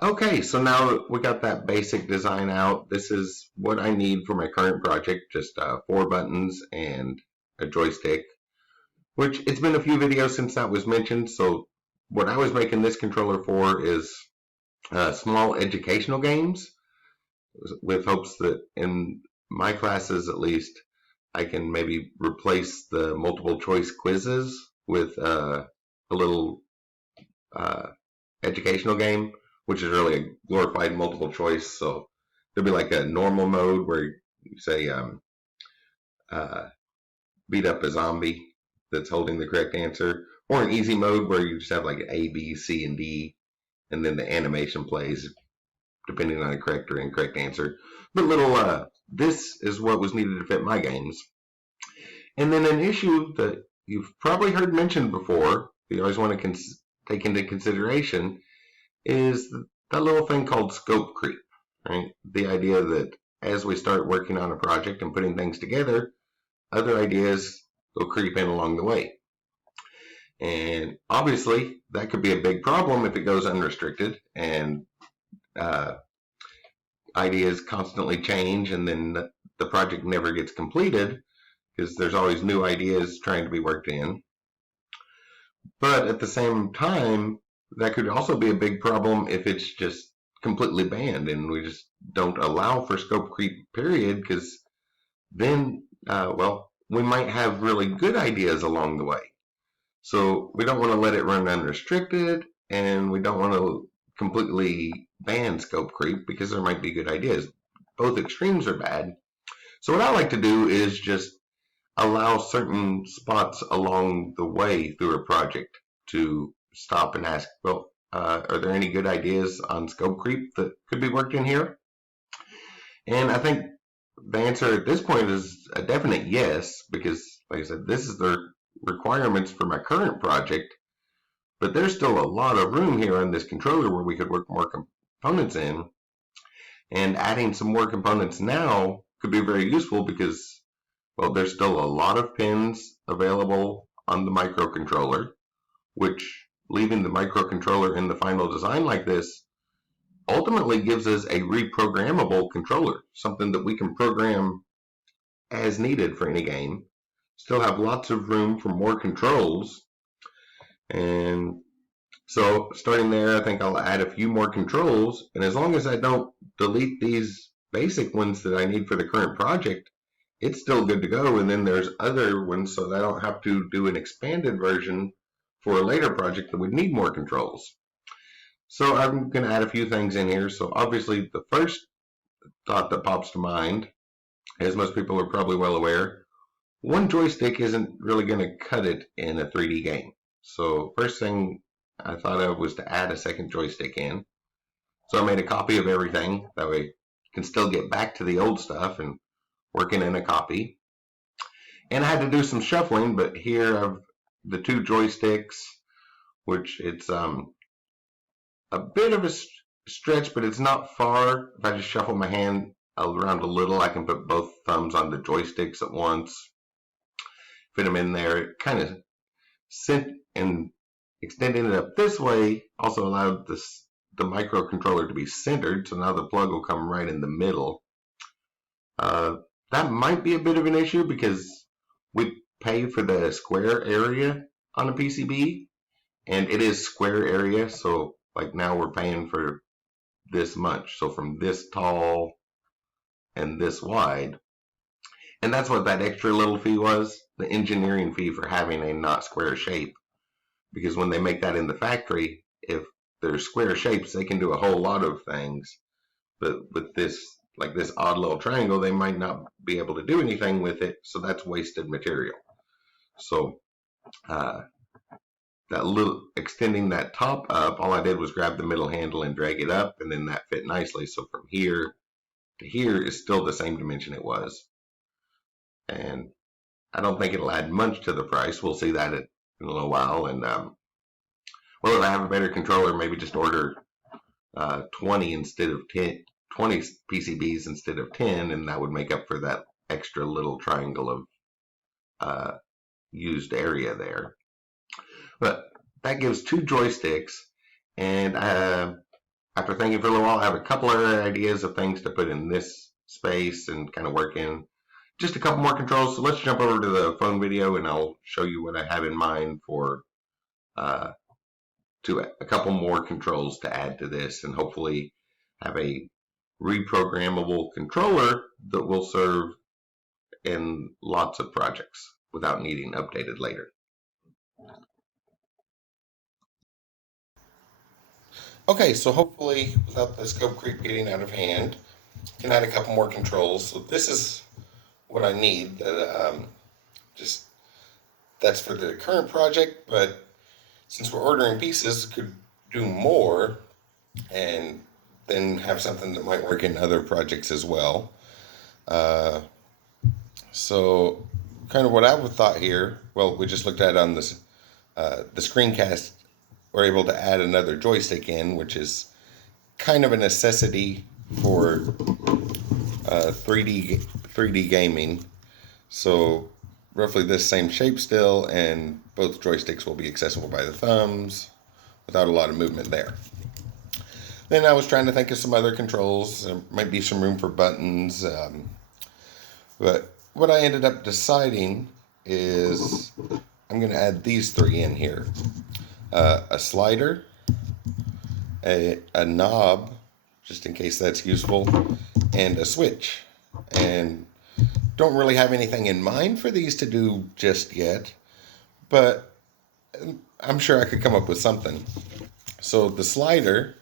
Okay, so now we got that basic design out. This is what I need for my current project, just 4 buttons and a joystick, which it's been a few videos since that was mentioned. So what I was making this controller for is small educational games with hopes that in my classes at least, I can maybe replace the multiple choice quizzes with a little uh, educational game, which is really a glorified multiple choice. So there'll be like a normal mode where you say uh, beat up a zombie that's holding the correct answer, or an easy mode where you just have like A, B, C, and D, and then the animation plays depending on the correct or incorrect answer. But this is what was needed to fit my games. And then an issue that you've probably heard mentioned before, that you always want to take into consideration, is that little thing called scope creep, right? The idea that as we start working on a project and putting things together, other ideas will creep in along the way. And obviously, that could be a big problem if it goes unrestricted and uh, ideas constantly change and then the project never gets completed because there's always new ideas trying to be worked in. But at the same time, that could also be a big problem if it's just completely banned and we just don't allow for scope creep, period, because then, well, we might have really good ideas along the way. So we don't want to let it run unrestricted, and we don't want to completely ban scope creep because there might be good ideas. Both extremes are bad. So what I like to do is just allow certain spots along the way through a project to stop and ask, well, are there any good ideas on scope creep that could be worked in here? And I think the answer at this point is a definite yes, because, like I said, this is the requirements for my current project, but there's still a lot of room here on this controller where we could work more components in, and adding some more components now could be very useful because, well, there's still a lot of pins available on the microcontroller, which leaving the microcontroller in the final design like this ultimately gives us a reprogrammable controller, something that we can program as needed for any game. Still have lots of room for more controls. And so starting there, I think I'll add a few more controls. And as long as I don't delete these basic ones that I need for the current project, it's still good to go. And then there's other ones so that I don't have to do an expanded version for a later project that would need more controls. So I'm going to add a few things in here. So obviously the first thought that pops to mind, as most people are probably well aware, one joystick isn't really going to cut it in a 3D game. So first thing I thought of was to add a second joystick in. So I made a copy of everything. That way I can still get back to the old stuff and working in a copy. And I had to do some shuffling, but here I've the two joysticks, which it's a bit of a stretch, but it's not far. If I just shuffle my hand around a little, I can put both thumbs on the joysticks at once, fit them in there. It kind of sent and extending it up this way also allowed the microcontroller to be centered, so now the plug will come right in the middle. That might be a bit of an issue because we pay for the square area on a PCB, and it is square area, so like now we're paying for this much, so from this tall and this wide. And that's what that extra little fee was, the engineering fee for having a not square shape. Because when they make that in the factory, if they're square shapes, they can do a whole lot of things. But with this, like this odd little triangle, they might not be able to do anything with it, so that's wasted material. So that little extending that top up, all I did was grab the middle handle and drag it up, and then that fit nicely. So from here to here is still the same dimension it was. And I don't think it'll add much to the price. We'll see that in a little while. And well, if I have a better controller, maybe just order 20 instead of 10, 20 PCBs instead of 10, and that would make up for that extra little triangle of used area there. But that gives two joysticks, and I after thinking for a little while, I have a couple other ideas of things to put in this space and kind of work in. Just a couple more controls. So let's jump over to the phone video and I'll show you what I have in mind for uh, a couple more controls to add to this, and hopefully have a reprogrammable controller that will serve in lots of projects without needing updated later. Okay, so hopefully without the scope creep getting out of hand, I can add a couple more controls. So this is what I need. Just that's for the current project, but since we're ordering pieces, could do more and then have something that might work in other projects as well. So kind of what I would thought here, well, we just looked at on this, the screencast, we're able to add another joystick in, which is kind of a necessity for 3D gaming. So roughly this same shape still, and both joysticks will be accessible by the thumbs without a lot of movement there. Then I was trying to think of some other controls. There might be some room for buttons, but what I ended up deciding is I'm going to add these three in here. A slider, a knob, just in case that's useful, and a switch. And don't really have anything in mind for these to do just yet, but I'm sure I could come up with something. So the slider,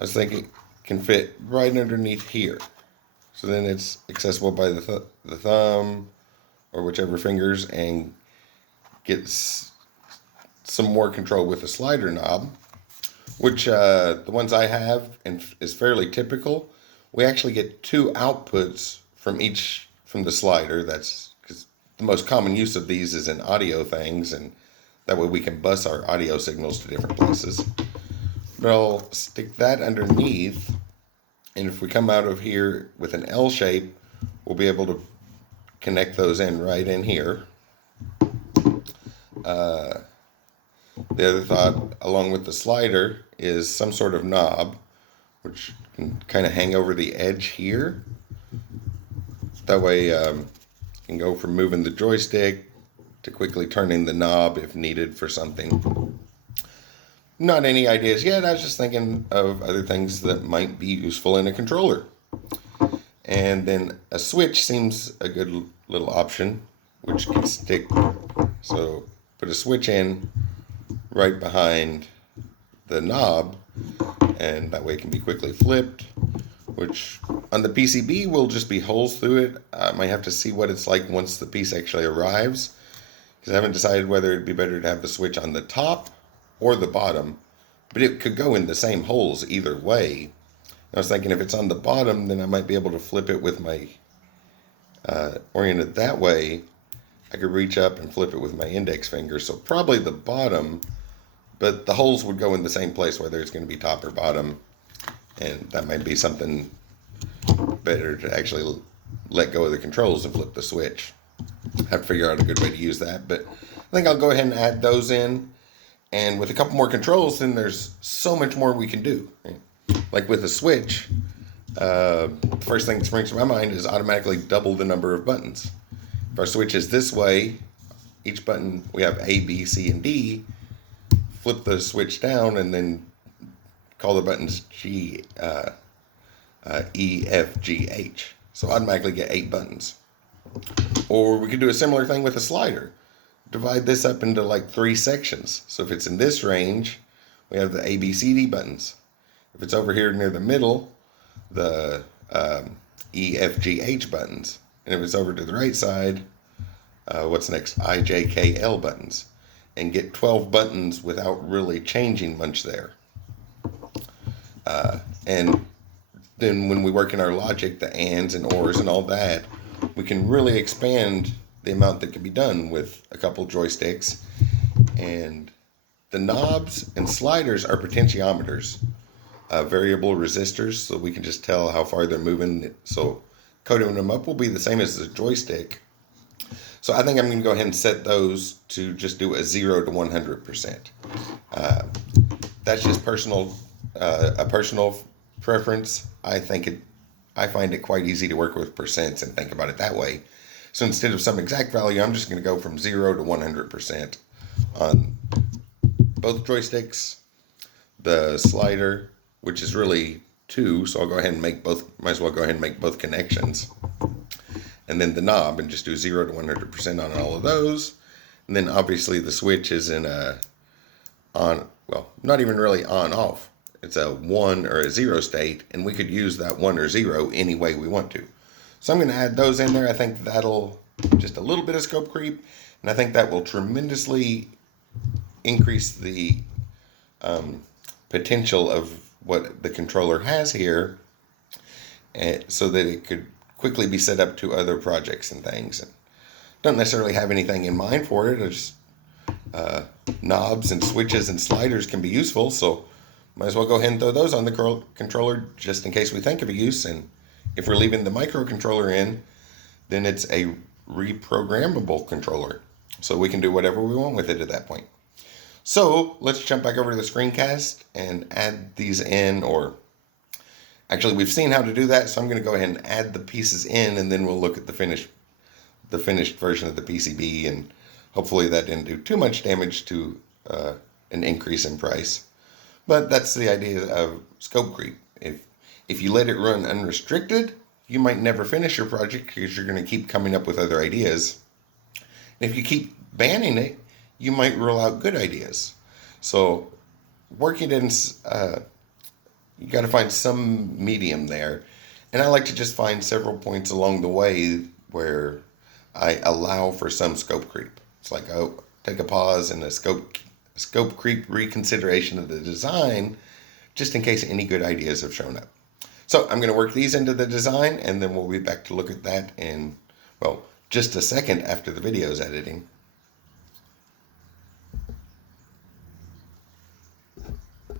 I was thinking, can fit right underneath here. So then it's accessible by the thumb or whichever fingers, and gets some more control with the slider knob, which the ones I have and is fairly typical. We actually get two outputs from the slider. That's because the most common use of these is in audio things, and that way we can bus our audio signals to different places. But I'll stick that underneath, and if we come out of here with an L shape, we'll be able to connect those in right in here. The other thought, along with the slider, is some sort of knob, which can kind of hang over the edge here. That way, you can go from moving the joystick to quickly turning the knob if needed for something. Not any ideas yet. I was just thinking of other things that might be useful in a controller. And then a switch seems a good little option, which can stick. So put a switch in right behind the knob, and that way it can be quickly flipped, which on the PCB will just be holes through it. I might have to see what it's like once the piece actually arrives, because I haven't decided whether it'd be better to have the switch on the top or the bottom, but it could go in the same holes either way. I was thinking if it's on the bottom, then I might be able to flip it with my oriented that way. I could reach up and flip it with my index finger, so probably the bottom, but the holes would go in the same place whether it's going to be top or bottom, and that might be something better to actually let go of the controls and flip the switch. I have to figure out a good way to use that, but I think I'll go ahead and add those in, and with a couple more controls, then there's so much more we can do. Like with a switch, the first thing that springs to my mind is automatically double the number of buttons. If our switch is this way, each button, we have A, B, C, and D, flip the switch down and then call the buttons G, E, F, G, H. So automatically get 8 buttons. Or we could do a similar thing with a slider. Divide this up into like 3 sections. So if it's in this range, we have the A, B, C, D buttons. If it's over here near the middle, the E, F, G, H buttons. And if it's over to the right side, what's next? I, J, K, L buttons. And get 12 buttons without really changing much there. And then when we work in our logic, the ands and ors and all that, we can really expand the amount that can be done with a couple joysticks. And the knobs and sliders are potentiometers, variable resistors, so we can just tell how far they're moving. So coding them up will be the same as the joystick. So I think I'm going to go ahead and set those to just do a 0 to 100%. That's just personal a personal preference. I find it quite easy to work with percents and think about it that way. So instead of some exact value, I'm just going to go from 0 to 100% on both joysticks, the slider, which is really 2, so I'll go ahead and make both, might as well go ahead and make both connections. And then the knob, and just do 0 to 100% on all of those. And then obviously the switch is in a on, well, not even really on off. It's a 1 or a 0 state, and we could use that 1 or 0 any way we want to. So I'm going to add those in there. I think that'll just a little bit of scope creep, and I think that will tremendously increase the potential of what the controller has here, so that it could quickly be set up to other projects and things. And don't necessarily have anything in mind for it. I just knobs and switches and sliders can be useful, so might as well go ahead and throw those on the controller just in case we think of a use. And if we're leaving the microcontroller in, then it's a reprogrammable controller, so we can do whatever we want with it at that point. So let's jump back over to the screencast and add these in, or actually we've seen how to do that, so I'm going to go ahead and add the pieces in, and then we'll look at the finished version of the PCB, and hopefully that didn't do too much damage to an increase in price. But that's the idea of scope creep. If you let it run unrestricted, you might never finish your project because you're going to keep coming up with other ideas. And if you keep banning it, you might rule out good ideas. So working in, you got to find some medium there. And I like to just find several points along the way where I allow for some scope creep. It's like, oh, take a pause and a scope creep reconsideration of the design, just in case any good ideas have shown up. So I'm going to work these into the design, and then we'll be back to look at that in, well, just a second after the video's editing.